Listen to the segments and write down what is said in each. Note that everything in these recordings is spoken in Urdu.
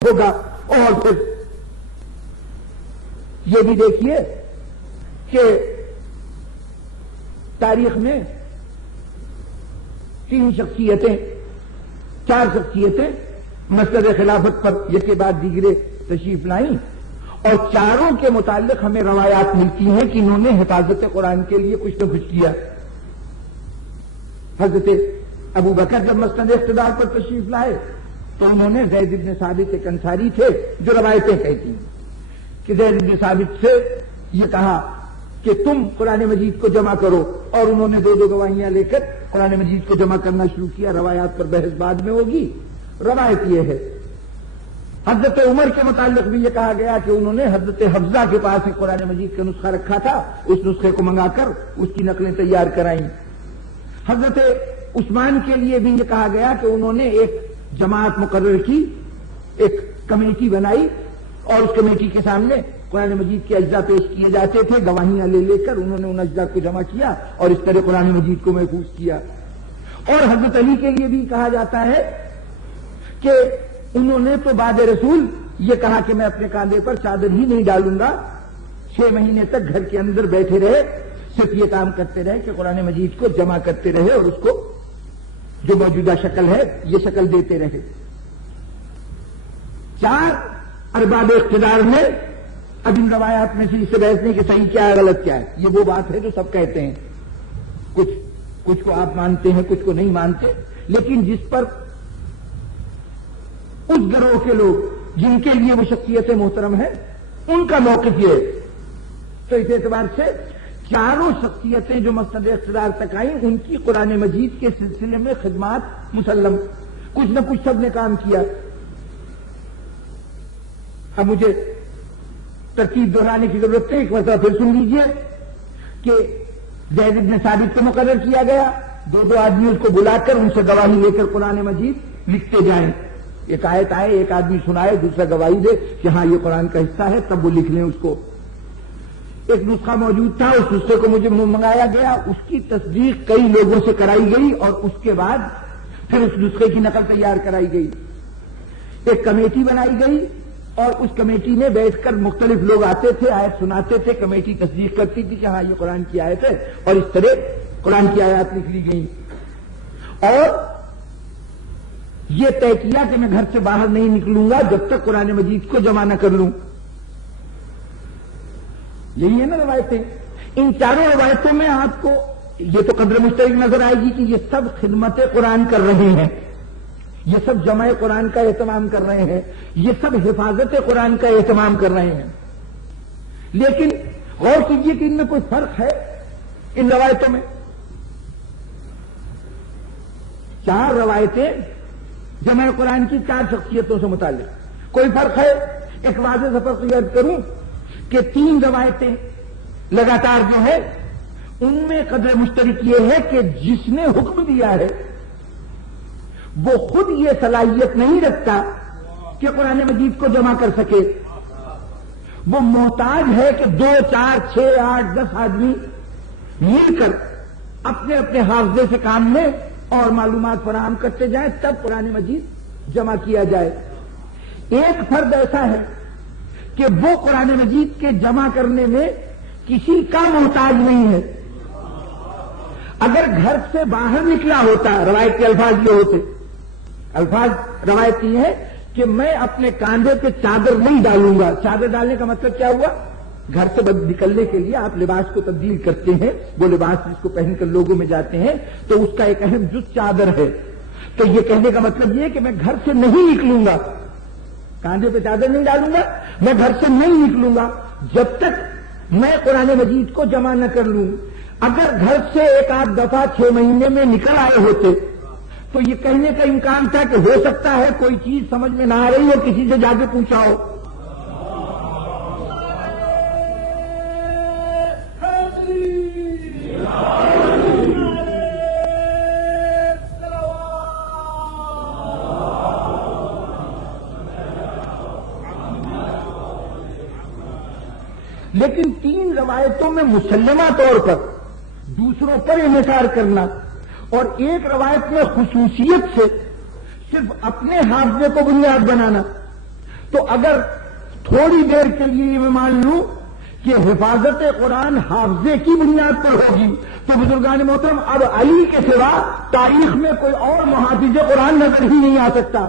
ہوگا. اور پھر یہ بھی دیکھیے کہ تاریخ میں 3 شخصیتیں 4 شخصیتیں مسند خلافت پر یہ کے بعد دیگرے تشریف لائیں اور چاروں کے متعلق ہمیں روایات ملتی ہیں کہ انہوں نے حفاظت قرآن کے لیے کچھ نہ کچھ کیا. حضرت ابو بکر جب مسند اقتدار پر تشریف لائے تو انہوں نے زید بن ثابت ایک انصاری تھے جو روایتیں کہتی ہیں کہ زید بن ثابت سے یہ کہا کہ تم قرآن مجید کو جمع کرو، اور انہوں نے 2 گواہیاں لے کر قرآن مجید کو جمع کرنا شروع کیا. روایات پر بحث بعد میں ہوگی. روایت یہ ہے حضرت عمر کے متعلق بھی یہ کہا گیا کہ انہوں نے حضرت حفصہ کے پاس ایک قرآن مجید کا نسخہ رکھا تھا، اس نسخے کو منگا کر اس کی نقلیں تیار کرائیں. حضرت عثمان کے لیے بھی یہ کہا گیا کہ انہوں نے ایک جماعت مقرر کی، ایک کمیٹی بنائی اور اس کمیٹی کے سامنے قرآن مجید کے اجزاء پیش کیے جاتے تھے. گواہیاں لے لے کر انہوں نے ان اجزاء کو جمع کیا اور اس طرح قرآن مجید کو محفوظ کیا. اور حضرت علی کے لیے بھی کہا جاتا ہے کہ انہوں نے تو بعد رسول یہ کہا کہ میں اپنے کاندھے پر چادر ہی نہیں ڈالوں گا. 6 مہینے تک گھر کے اندر بیٹھے رہے، صرف یہ کام کرتے رہے کہ قرآن مجید کو جمع کرتے رہے اور اس کو جو موجودہ شکل ہے یہ شکل دیتے رہے. 4 ارباب اقتدار نے اب ان روایات میں سے اس سے بحث نہیں کہ صحیح کیا ہے غلط کیا ہے، یہ وہ بات ہے جو سب کہتے ہیں. کچھ کو آپ مانتے ہیں، کچھ کو نہیں مانتے، لیکن جس پر اس گروہ کے لوگ جن کے لیے وہ شخصیت محترم ہے ان کا موقف یہ ہے. تو اس اعتبار سے چاروں شخصیتیں جو مسند اقتدار تک آئیں ان کی قرآن مجید کے سلسلے میں خدمات مسلم، کچھ نہ کچھ سب نے کام کیا. اب مجھے ترتیب دہرانے کی ضرورت ہے، ایک مرتبہ پھر سن لیجئے کہ زید بن ثابت کو مقرر کیا گیا، 2 آدمی اس کو بلا کر ان سے گواہی لے کر قرآن مجید لکھتے جائیں. ایک آیت آئے، ایک آدمی سنائے، دوسرا گواہی دے کہ ہاں یہ قرآن کا حصہ ہے، تب وہ لکھ لیں اس کو. ایک نسخہ موجود تھا، اس نسخے کو مجھے منگایا گیا، اس کی تصدیق کئی لوگوں سے کرائی گئی اور اس کے بعد پھر اس نسخے کی نقل تیار کرائی گئی. ایک کمیٹی بنائی گئی اور اس کمیٹی میں بیٹھ کر مختلف لوگ آتے تھے، آیت سناتے تھے، کمیٹی تصدیق کرتی تھی کہ ہاں یہ قرآن کی آیت ہے، اور اس طرح قرآن کی آیات لکھ لی گئی. اور یہ طے کیا کہ میں گھر سے باہر نہیں نکلوں گا جب تک قرآن مجید کو جمع نہ کر لوں. یہی ہے نا روایتیں. ان چاروں روایتوں میں آپ کو یہ تو قدر مشترک نظر آئے گی کہ یہ سب خدمت قرآن کر رہے ہیں، یہ سب جمع قرآن کا اہتمام کر رہے ہیں، یہ سب حفاظت قرآن کا اہتمام کر رہے ہیں. لیکن غور کیجئے کہ ان میں کوئی فرق ہے ان روایتوں میں. 4 روایتیں جمع قرآن کی 4 شخصیتوں سے متعلق. کوئی فرق ہے؟ ایک واضح سفر سے یاد کروں کہ 3 روایتیں لگاتار جو ہے ان میں قدر مشترک یہ ہے کہ جس نے حکم دیا ہے وہ خود یہ صلاحیت نہیں رکھتا کہ قرآن مجید کو جمع کر سکے. وہ محتاج ہے کہ 2 4 6 8 10 آدمی مل کر اپنے اپنے حافظے سے کام لیں اور معلومات فراہم کرتے جائیں، تب قرآن مجید جمع کیا جائے. ایک فرد ایسا ہے کہ وہ قرآن مجید کے جمع کرنے میں کسی کا محتاج نہیں ہے. اگر گھر سے باہر نکلا ہوتا، روایت کے الفاظ یہ ہوتے، الفاظ روایت یہ ہے کہ میں اپنے کاندھے پہ چادر نہیں ڈالوں گا. چادر ڈالنے کا مطلب کیا ہوا؟ گھر سے نکلنے کے لیے آپ لباس کو تبدیل کرتے ہیں، وہ لباس جس کو پہن کر لوگوں میں جاتے ہیں تو اس کا ایک اہم جز چادر ہے. تو یہ کہنے کا مطلب یہ ہے کہ میں گھر سے نہیں نکلوں گا، کاندھے پہ چادر نہیں ڈالوں گا، میں گھر سے نہیں نکلوں گا جب تک میں قرآن مجید کو جمع نہ کر لوں. اگر گھر سے ایک آدھ دفعہ 6 مہینے میں نکل آئے ہوتے تو یہ کہنے کا امکان تھا کہ ہو سکتا ہے کوئی چیز سمجھ میں نہ آ رہی ہو، کسی سے جا کے پوچھا ہو. لیکن 3 روایتوں میں مسلمہ طور پر دوسروں پر انحصار کرنا اور ایک روایت میں خصوصیت سے صرف اپنے حافظے کو بنیاد بنانا، تو اگر تھوڑی دیر کے لیے میں مان لوں کہ حفاظت قرآن حافظے کی بنیاد پر ہوگی تو بزرگان محترم اب علی کے سوا تاریخ میں کوئی اور محافظ قرآن نظر ہی نہیں آ سکتا.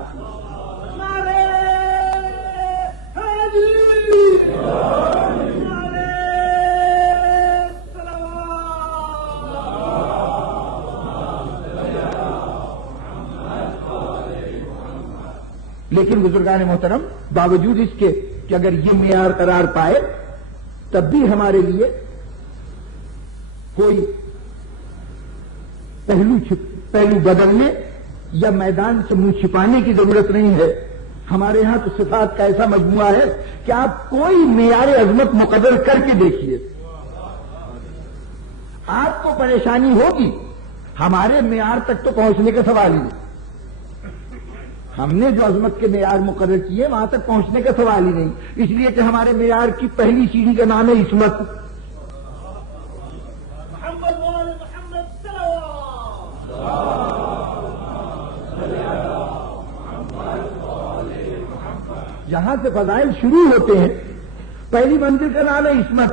لیکن بزرگان محترم باوجود اس کے کہ اگر یہ معیار قرار پائے تب بھی ہمارے لیے کوئی پہلو بدلنے یا میدان سے منہ چھپانے کی ضرورت نہیں ہے. ہمارے ہاں تو صفات کا ایسا مجموعہ ہے کہ آپ کوئی معیار عظمت مقرر کر کے دیکھیے, آپ کو پریشانی ہوگی. ہمارے معیار تک تو پہنچنے کا سوال ہی نہیں. ہم نے جو عظمت کے معیار مقرر کیے وہاں تک پہنچنے کا سوال ہی نہیں, اس لیے کہ ہمارے معیار کی پہلی سیڑھی کا نام ہے عصمت. جہاں سے فضائل شروع ہوتے ہیں پہلی منزل کا نام ہے عصمت.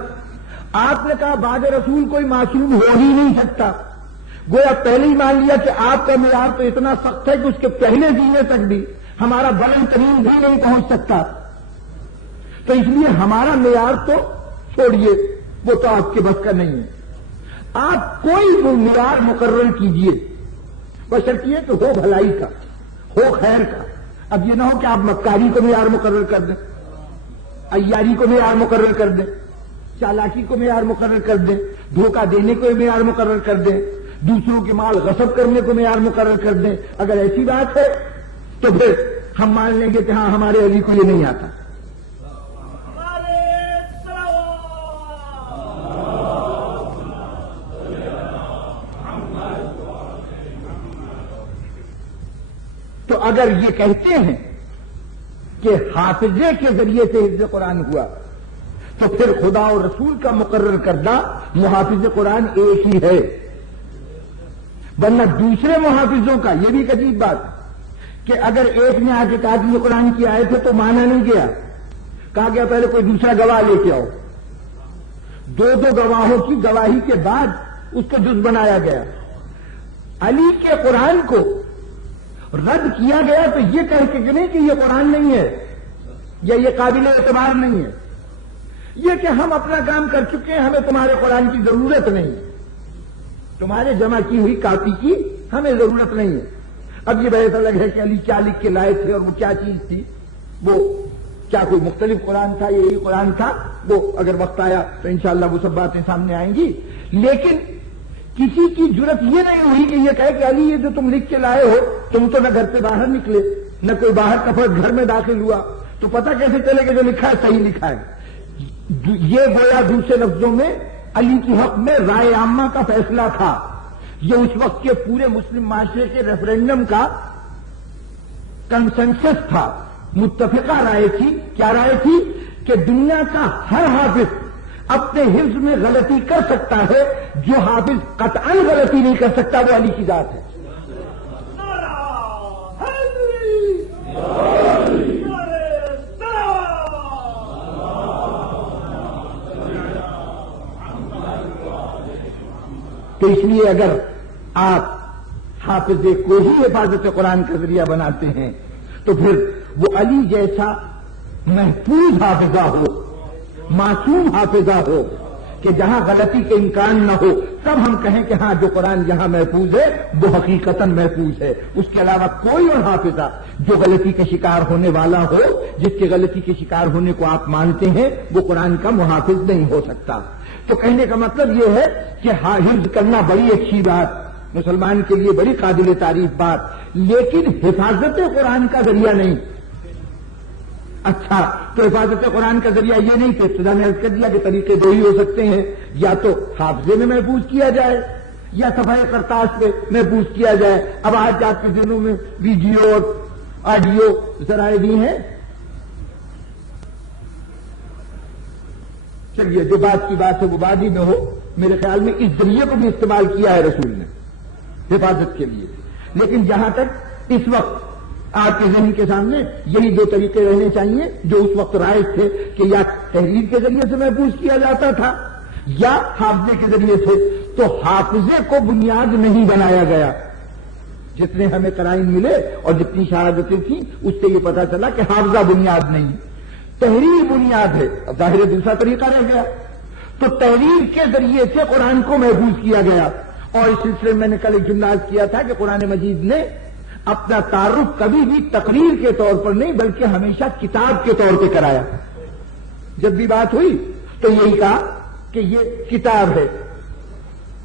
آپ نے کہا بعد رسول کوئی معصوم ہو ہی نہیں سکتا. گویا پہلے ہی مان لیا کہ آپ کا معیار تو اتنا سخت ہے کہ اس کے پہلے جینے تک بھی ہمارا بلند ترین بھی نہیں پہنچ سکتا. تو اس لیے ہمارا معیار تو چھوڑیے, وہ تو آپ کے بس کا نہیں ہے. آپ کوئی وہ معیار مقرر کیجئے بشرطیے کہ ہو بھلائی کا, ہو خیر کا. اب یہ نہ ہو کہ آپ مکاری کو معیار مقرر کر دیں, عیاری کو معیار مقرر کر دیں, چالاکی کو معیار مقرر کر دیں, دھوکہ دینے کو معیار مقرر کر دیں, دوسروں کے مال غصب کرنے کو معیار مقرر کر دیں. اگر ایسی بات ہے تو پھر ہم مان لیں گے کہ ہاں ہمارے علی کو یہ نہیں آتا. تو اگر یہ کہتے ہیں کہ حافظے کے ذریعے سے حفظ قرآن ہوا تو پھر خدا اور رسول کا مقرر کردہ محافظ قرآن ایک ہی ہے. ورنہ دوسرے محافظوں کا یہ بھی ایک عجیب بات کہ اگر ایک نے آ کے کہا کہ یہ قرآن کی آیت ہے تو مانا نہیں گیا, کہا گیا پہلے کوئی دوسرا گواہ لے کے آؤ. دو گواہوں کی گواہی کے بعد اس کو جز بنایا گیا. علی کے قرآن کو رد کیا گیا تو یہ کہہ کے نہیں کہ یہ قرآن نہیں ہے یا یہ قابل اعتبار نہیں ہے, یہ کہ ہم اپنا کام کر چکے ہیں, ہمیں تمہارے قرآن کی ضرورت نہیں, تمہارے جمع کی ہوئی کاپی کی ہمیں ضرورت نہیں ہے. اب یہ بحث الگ ہے کہ علی کیا لکھ کے لائے تھے اور وہ کیا چیز تھی, وہ کیا کوئی مختلف قرآن تھا, یہی قرآن تھا, وہ اگر وقت آیا تو انشاءاللہ وہ سب باتیں سامنے آئیں گی. لیکن کسی کی جرت یہ نہیں ہوئی کہ یہ کہے کہ علی یہ جو تم لکھ کے لائے ہو, تم تو نہ گھر سے باہر نکلے نہ کوئی باہر کا فرد گھر میں داخل ہوا, تو پتہ کیسے چلے کہ جو لکھا ہے صحیح لکھا ہے. یہ گویا دوسرے لفظوں میں علی کی حق میں رائے عامہ کا فیصلہ تھا. یہ اس وقت کے پورے مسلم معاشرے کے ریفرینڈم کا کنسنسس تھا, متفقہ رائے تھی. کیا رائے تھی کہ دنیا کا ہر حافظ اپنے حفظ میں غلطی کر سکتا ہے, جو حافظ قطعاً غلطی نہیں کر سکتا وہ علی کی ذات ہے. تو اس لیے اگر آپ حافظ کو ہی حفاظت قرآن کا ذریعہ بناتے ہیں تو پھر وہ علی جیسا محفوظ حافظہ ہو, معصوم حافظہ ہو کہ جہاں غلطی کے امکان نہ ہو, تب ہم کہیں کہ ہاں جو قرآن یہاں محفوظ ہے وہ حقیقتاً محفوظ ہے. اس کے علاوہ کوئی اور حافظہ جو غلطی کا شکار ہونے والا ہو, جس کے غلطی کے شکار ہونے کو آپ مانتے ہیں, وہ قرآن کا محافظ نہیں ہو سکتا. تو کہنے کا مطلب یہ ہے کہ حفظ کرنا بڑی اچھی بات, مسلمان کے لیے بڑی قابل تعریف بات, لیکن حفاظت قرآن کا ذریعہ نہیں. اچھا, تو حفاظت قرآن کا ذریعہ یہ نہیں کہ ابتدا میں عرض کر دیا کہ طریقے دو ہی ہو سکتے ہیں, یا تو حافظے میں محفوظ کیا جائے یا صفحہ کرتاس پہ محفوظ کیا جائے. اب آج آپ کے دنوں میں ویڈیو اور آڈیو ذرائع بھی ہیں. چلیے جو بات کی بات ہے وہ بعد ہی میں ہو, میرے خیال میں اس ذریعے کو بھی استعمال کیا ہے رسول نے حفاظت کے لیے. لیکن جہاں تک اس وقت آپ کے ذہن کے سامنے یہی دو طریقے رہنے چاہیے جو اس وقت رائج تھے کہ یا تحریر کے ذریعے سے محفوظ کیا جاتا تھا یا حافظے کے ذریعے سے. تو حافظے کو بنیاد نہیں بنایا گیا. جتنے ہمیں قرائن ملے اور جتنی شہادتیں تھیں اس سے یہ پتا چلا کہ حافظہ بنیاد نہیں، تحریر بنیاد ہے. اب ظاہر دوسرا طریقہ رہ گیا. تو تحریر کے ذریعے سے قرآن کو محفوظ کیا گیا. اور اس سلسلے میں نے کل ایک جملہ کیا تھا کہ قرآن مجید نے اپنا تعارف کبھی بھی تقریر کے طور پر نہیں بلکہ ہمیشہ کتاب کے طور پہ کرایا. جب بھی بات ہوئی تو یہی کہا کہ یہ کتاب ہے.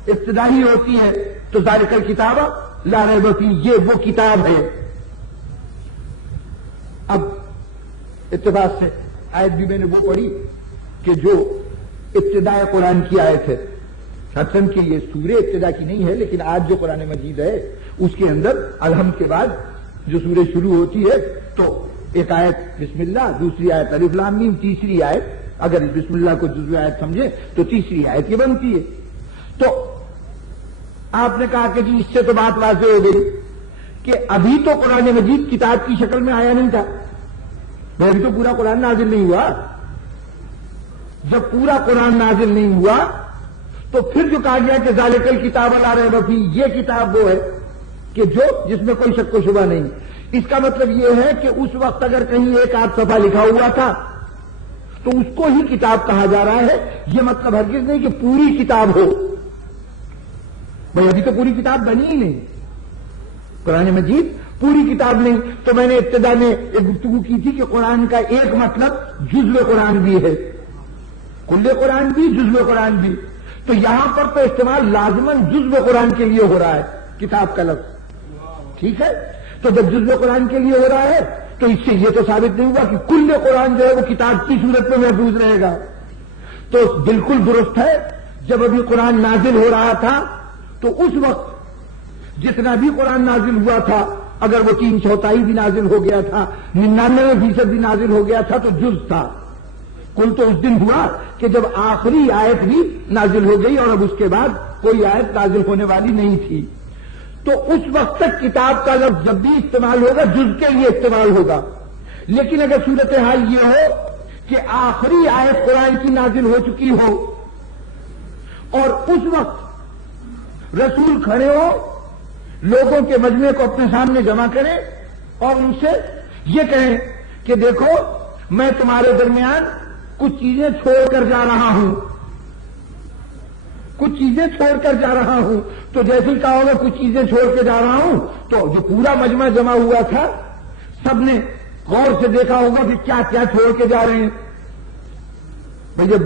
ابتدا ہی ہوتی ہے تو ذالک الکتاب لا ریب فیہ، یہ وہ کتاب ہے. اب اتفاق سے آیت بھی میں نے وہ پڑھی کہ جو ابتداء قرآن کی آیت ہے. حتم کہ یہ سورہ ابتدا کی نہیں ہے لیکن آج جو قرآن مجید ہے اس کے اندر الحمد کے بعد جو سورہ شروع ہوتی ہے تو ایک آیت بسم اللہ، دوسری آیت الف لام میم، تیسری آیت اگر بسم اللہ کو جزوی آیت سمجھے تو تیسری آیت یہ بنتی ہے. تو آپ نے کہا کہ جی اس سے تو بات واضح ہو گئی کہ ابھی تو قرآن مجید کتاب کی شکل میں آیا نہیں تھا. ابھی تو پورا قرآن نازل نہیں ہوا. جب پورا قرآن نازل نہیں ہوا تو پھر جو کہا گیا کہ ذالک الکتاب لا ریب فیہ، یہ کتاب وہ ہے کہ جو جس میں کوئی شک و شبہ نہیں. اس کا مطلب یہ ہے کہ اس وقت اگر کہیں ایک آدھ صفحہ لکھا ہوا تھا تو اس کو ہی کتاب کہا جا رہا ہے. یہ مطلب ہرگز نہیں کہ پوری کتاب ہو. بھائی ابھی تو پوری کتاب بنی ہی نہیں. قرآن مجید پوری کتاب نہیں. تو میں نے ابتدا میں ایک گفتگو کی تھی کہ قرآن کا ایک مطلب جزو قرآن بھی ہے، کل قرآن بھی جزو قرآن بھی. تو یہاں پر تو استعمال لازماً جزو قرآن کے لیے ہو رہا ہے کتاب کا لفظ. ٹھیک ہے. تو جب جزو قرآن کے لیے ہو رہا ہے تو اس سے یہ تو ثابت نہیں ہوا کہ کل قرآن جو ہے وہ کتاب کی صورت میں محفوظ رہے گا. تو بالکل درست ہے. جب ابھی قرآن نازل ہو رہا تھا تو اس وقت جتنا بھی قرآن نازل ہوا تھا اگر وہ 3/4 بھی نازل ہو گیا تھا، 99% بھی نازل ہو گیا تھا تو جز تھا. کل تو اس دن ہوا کہ جب آخری آیت بھی نازل ہو گئی اور اب اس کے بعد کوئی آیت نازل ہونے والی نہیں تھی. تو اس وقت تک کتاب کا لفظ جب بھی استعمال ہوگا جز کے لیے استعمال ہوگا. لیکن اگر صورتحال یہ ہو کہ آخری آیت قرآن کی نازل ہو چکی ہو اور اس وقت رسول کھڑے ہو، لوگوں کے مجمع کو اپنے سامنے جمع کریں اور ان سے یہ کہیں کہ دیکھو میں تمہارے درمیان کچھ چیزیں چھوڑ کر جا رہا ہوں، کچھ چیزیں چھوڑ کر جا رہا ہوں. تو جیسے ہی کہا ہوگا کچھ چیزیں چھوڑ کے جا رہا ہوں تو جو پورا مجمع جمع ہوا تھا سب نے غور سے دیکھا ہوگا کہ کیا کیا چھوڑ کے جا رہے ہیں. بھائی جب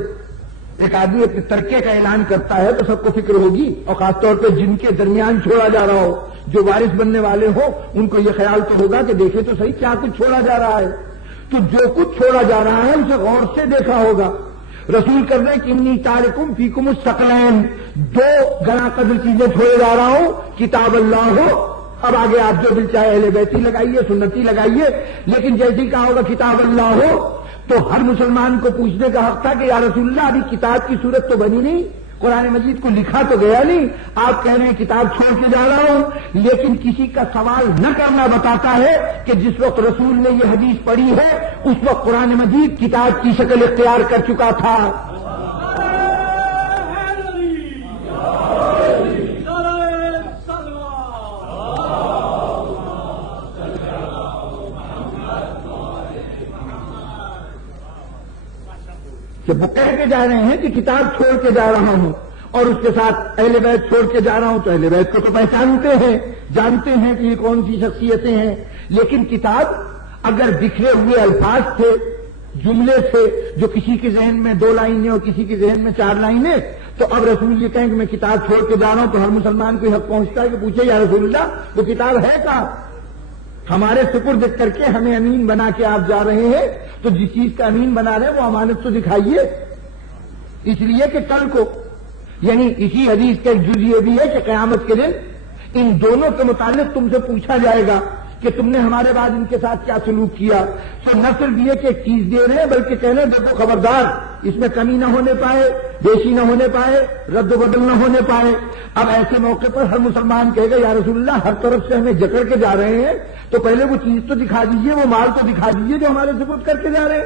ایک آدمی اپنے ترکے کا اعلان کرتا ہے تو سب کو فکر ہوگی، اور خاص طور پہ جن کے درمیان چھوڑا جا رہا ہو، جو وارث بننے والے ہو، ان کو یہ خیال تو ہوگا کہ دیکھے تو صحیح کیا کچھ چھوڑا جا رہا ہے. تو جو کچھ چھوڑا جا رہا ہے اسے غور سے دیکھا ہوگا. رسول کر رہے ہیں کہ انی تارکم فیکم الثقلین، 2 گراں قدر چیزیں چھوڑے جا رہا ہوں، کتاب اللہ ہو. اب آگے آپ جو دل چاہے اہل بیتی لگائیے، سنتی لگائیے، لیکن جیسے ہی کہا ہوگا کتاب اللہ ہو تو ہر مسلمان کو پوچھنے کا حق تھا کہ یا رسول اللہ ابھی کتاب کی صورت تو بنی نہیں، قرآن مجید کو لکھا تو گیا نہیں، آپ کہہ رہے ہیں کتاب چھوڑ کے جا رہا ہوں. لیکن کسی کا سوال نہ کرنا بتاتا ہے کہ جس وقت رسول نے یہ حدیث پڑھی ہے اس وقت قرآن مجید کتاب کی شکل اختیار کر چکا تھا. جب وہ کہہ کے جا رہے ہیں کہ کتاب چھوڑ کے جا رہا ہوں اور اس کے ساتھ اہل بیت چھوڑ کے جا رہا ہوں تو اہل بیت کو تو پہچانتے ہیں، جانتے ہیں کہ یہ کون سی شخصیتیں ہیں. لیکن کتاب اگر بکھرے ہوئے الفاظ تھے، جملے تھے جو کسی کے ذہن میں 2 لائنیں اور کسی کے ذہن میں 4 لائنیں، تو اب رسول یہ کہیں کہ میں کتاب چھوڑ کے جا رہا ہوں تو ہر مسلمان کو حق پہنچتا ہے کہ پوچھے یا رسول اللہ وہ کتاب ہے کہاں؟ ہمارے سپرد کر کے ہمیں امین بنا کے آپ جا رہے ہیں تو جس چیز کا امین بنا رہے ہیں وہ امانت تو دکھائیے. اس لیے کہ کل کو یعنی اسی حدیث کا ایک جز یہ بھی ہے کہ قیامت کے دن ان دونوں کے متعلق تم سے پوچھا جائے گا کہ تم نے ہمارے بعد ان کے ساتھ کیا سلوک کیا. تو نہ صرف یہ کہ ایک چیز دے رہے ہیں بلکہ کہنے دیکھو خبردار اس میں کمی نہ ہونے پائے، بیشی نہ ہونے پائے، رد و بدل نہ ہونے پائے. اب ایسے موقع پر ہر مسلمان کہے گا یا رسول اللہ ہر طرف سے ہمیں جکڑ کے جا رہے ہیں تو پہلے وہ چیز تو دکھا دیجیے، وہ مال تو دکھا دیجیے جو ہمارے سپرد کر کے جا رہے ہیں۔